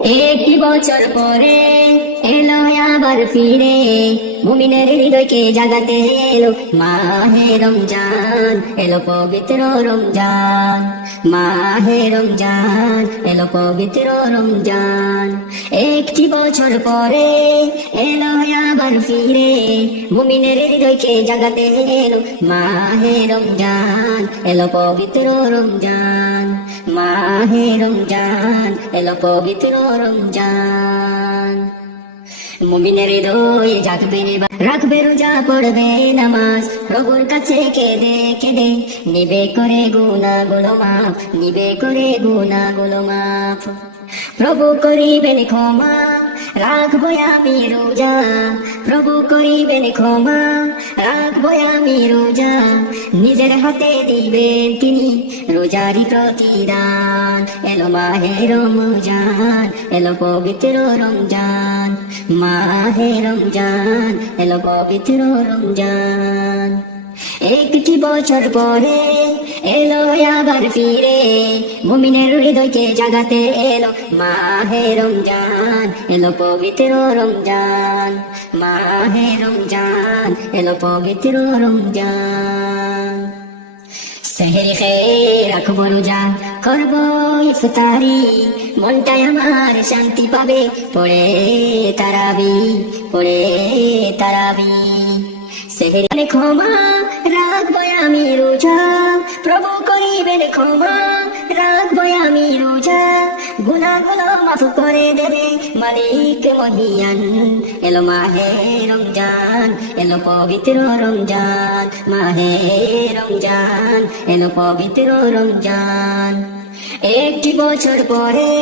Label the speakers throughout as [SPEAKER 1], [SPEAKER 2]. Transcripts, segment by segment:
[SPEAKER 1] একটি বছর পরে এলো আবার ফিরে, মুমিনের হৃদয়কে জাগাতে এলো মাহে রমজান, এলো পবিত্র রমজান। মাহে রমজান, এলো পবিত্র রমজান। একটি বছর পরে এলো আবার ফিরে, মুমিনের হৃদয়কে জাগাতে এলো মাহে রমজান, এলো পবিত্র রমজান। মাহে রমজান, এলো পবিত্র রমজান। মুমিনের হৃদয় জাগবে রাখবে রোজা, পড়বে নামাজ। প্রভুর কাছে কেঁদে কেঁদে। নিবে করে গুনা গুলো মাফ। নিবে করে গুনা গুলো মাফ। প্রভু করিবেন ক্ষমা। রাখব আমি রোজা প্রভু করিবেন ক্ষমা রাখব আমি রোজা নিজের হাতে দিবেন তিনি রোজারি প্রতিদান এলো মাহে রমজান এলো পবিত্র রমজান মাহে রমজান এলো পবিত্র রমজান একটি বছর পরে এলো আবার ফিরে। মুমিনের হৃদয়কে জাগাতে এলো মাহে রমজান, এলো পবিত্র রমজান, মাহে রমজান, এলো পবিত্র রমজান। সেহের খেয়ে রাখব রোজা করব ইফতারি মনটাই আমার শান্তি পাবে, পড়ে তারাবি পড়ে তারাবি। সেহের ক্ষমা রাখব আমি রোজা, প্রভু করিবেন ক্ষমা। রাখব আমি রোজা গুনাগুলো মাফ করে দেবে মালিক মহিয়ান। এলো মাহে রমজান, এলো পবিত্র রমজান, মাহে রমজান, এলো পবিত্র রমজান। একটি বছর পরে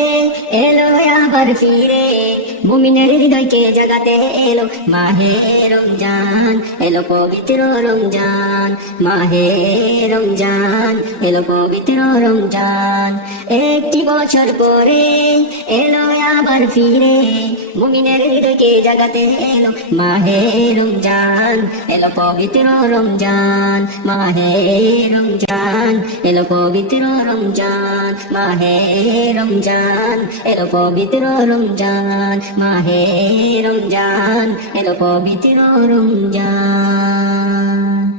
[SPEAKER 1] এলো আবার ফিরে। মুমিনের হৃদয়কে জাগাতে এলো মাহে রমজান এলো পবিত্র রমজান মাহে রমজান এলো পবিত্র রমজান একটি বছর পরে এলো আবার ফিরে মুমিনের হৃদয়কে জাগাতে এলো মাহে রমজান এলো পবিত্র রমজান মাহে রমজান এলো পবিত্র রমজান মাহে রমজান এলো পবিত্র রমজান মাহে রমজান, এলো পবিত্র রমজান।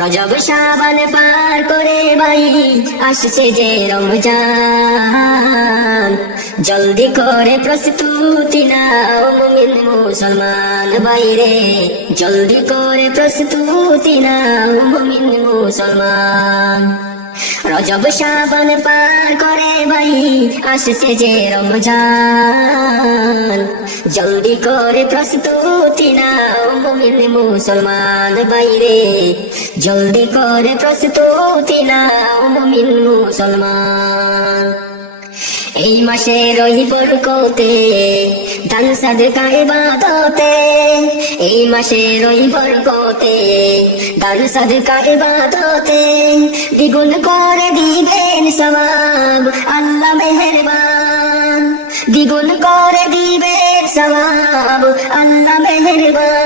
[SPEAKER 1] রজব সাবান পার করে ভাই আসছে যে রমজান। জলদি করে প্রস্তুতি নাও মুমিন মুসলমান বাইরে। জলদি করে প্রস্তুতি নাও মুমিন মুসলমান। রজব সাবান পার করে ভাই আসছে যে রমজান। জলদি করে প্রস্তুতি নাও, মুমিন মুসলমান বাইরে। জলদি করে প্রস্তুতি নাও, মুমিন মুসলমান। এই মাসে রহি বরকতে দান সাদকায় বাদতে এই মাসে রহি বরকতে দান সাদকায় বাদতে দ্বিগুণ করে দিবেন সবাব আল্লাহ মেহেরবান। দ্বিগুণ করে দিবেন সবাব আল্লাহ মেহেরবান।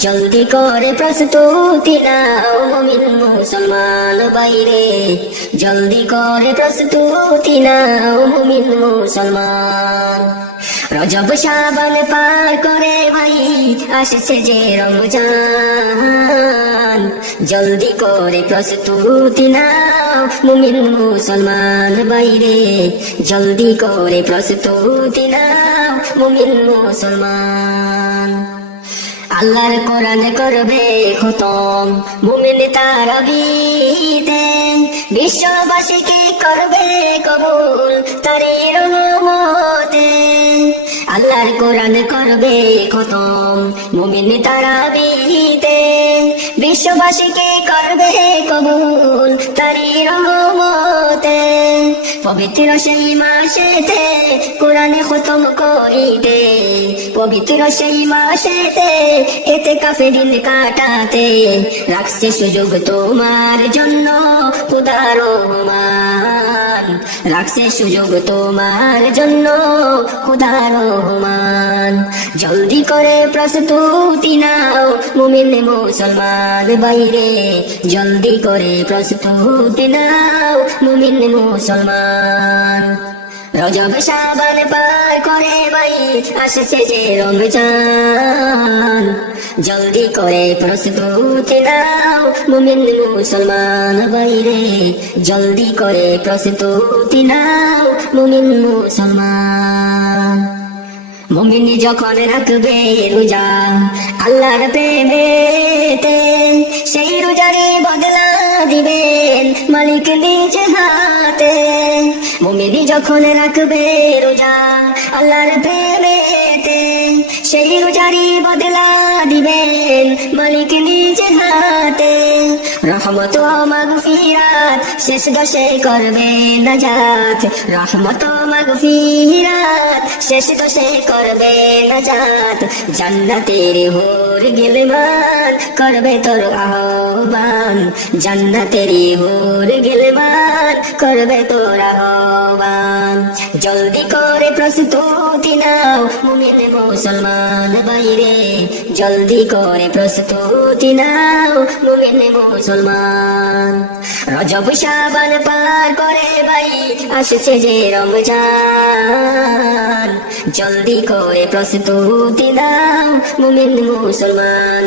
[SPEAKER 1] জলদি করে প্রস্তুতি নাও, মুমিন মুসলমান বাইরে। জলদি করে প্রস্তুতি নাও, মুমিন মুসলমান। রজব সাবান পার করে ভাই, আসছে যে রমজান। জলদি করে প্রস্তুতি নাও, মুমিন মুসলমান বাইরে। জলদি করে প্রস্তুতি নাও, মুমিন মুসলমান। আল্লাহর কোরআন করবে খতম। মুমিন তারাবিতে বিশ্ববাসীকে করবে কবুল তারে রহমতে আল্লাহর কোরআন করবে খতম। মুমিন তারাবিতে বিশ্ববাসীকে করবে কবুল তারি রহমতে। পবিত্র সেই মাসেতে কোরআনে খতম করিতে। পবিত্র সেই মাসেতে এতে কাফে দিন কাটাতে। রাখছে সুযোগ তোমার জন্য কুদারো রহমান। রাখছে সুযোগ তোমার জন্য, খুদা রহমান। জলদি করে প্রস্তুতি নাও, মুমিন মুসলমান বাইরে। জলদি করে প্রস্তুতি নাও, মুমিন মুসলমান। রজব সাবান পার করে ভাই আসছে যে রমজান। জলদি করে প্রস্তুতি নাও, মুমিন মুসলমান বাইরে। জলদি করে প্রস্তুতি নাও, মুমিন মুসলমান। মুমিনি যখন রাখবে রোজা, আল্লাহর প্রেমেতে, সেই রোজারে বদলা দিবেন মালিক নিজ হাতে। মুমিনি যখন রাখবে রোজা, আল্লাহর প্রেমেতে সেই রোজারি বদলা দিবেন মালিক নিজে হাতে। রহমত মাগফিরাত শেষ দশে করবে নাজাত। রহমত মাগফিরাত শেষ দশে করবে নাজাত জান্নাতের হোর গেলমান করবে তোর আহ্বান। জান্নাতের হোর গেলমান করবে তোর আহ্বান। জলদি করে প্রস্তুতি নাও মুমিন মুসলমান বাইরে। জলদি করে প্রস্তুতি নাও মুমিন মুসলমান। রজব সাবান পার করে ভাই আসছে যে রমজান। জলদি করে প্রস্তুতি দাও মুমিন মুসলমান।